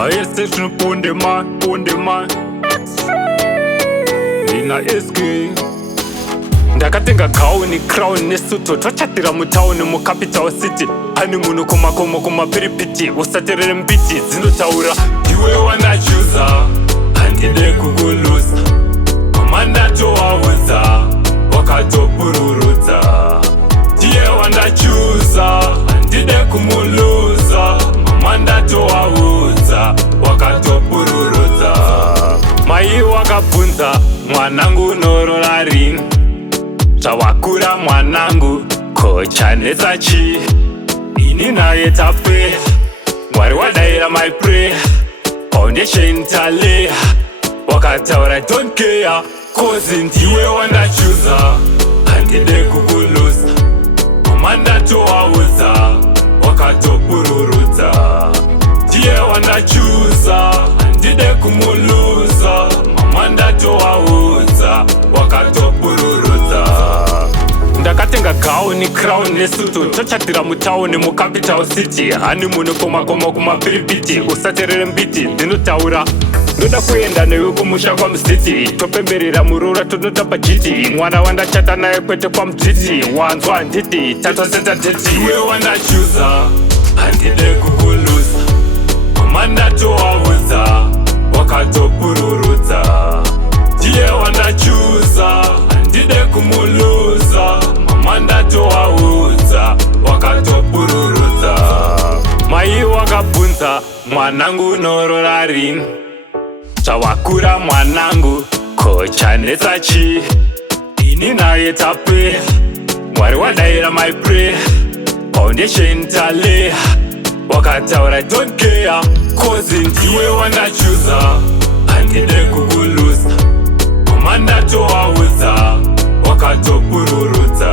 ayese tinoponde man Nina Esmaq ndakatenga gauni crown nesuto twachatira mutauni mucapital city ani munhu kumakomo kumapiripiti usaterere mbiti dzinotaura iwe wandachuza handide kukulusa komandatowaudza wakatopururudza tiye wandachuza handide kumuluza mamandatowaudza wakatopururudza mai wakabvunza mwanangu unorora rini zvawakura mwanangu ko chanetsa chi ini naye tape mwari wadayira my prayer foundation tale wakataura don't care cause ndiwe wandachuza handide kukulusa komandatowaudza wakatopururudza ndiye wandachuza handide kumuluza mamandatowaudza wakatopururudza ndakatenga gauni crown nesuto tochatira mutauni mucapital city hani munhu komakomo kumapiripiti usaterere mbiti dzinotaura ndoda kuenda newe kumusha kwamusiti topemberera murora tonotapa jiti mwana wandachata naye kwete kwamudziti wanzwa handiti tatoseta teti iwe wandachuza handide kukulusa komandatowaudza wakatopururudza tiye wandachuza handide kumuluza mamandatowaudza wakatopururudza mai wakabvunza mwanangu unorora rini zvawakura mwanangu ko chanetsa chi ini naye tape mwari wadayira my prayer foundation tale wakataura don't care cause ndiwe wandachuza handide kukulusa komandatowaudza wakatopururudza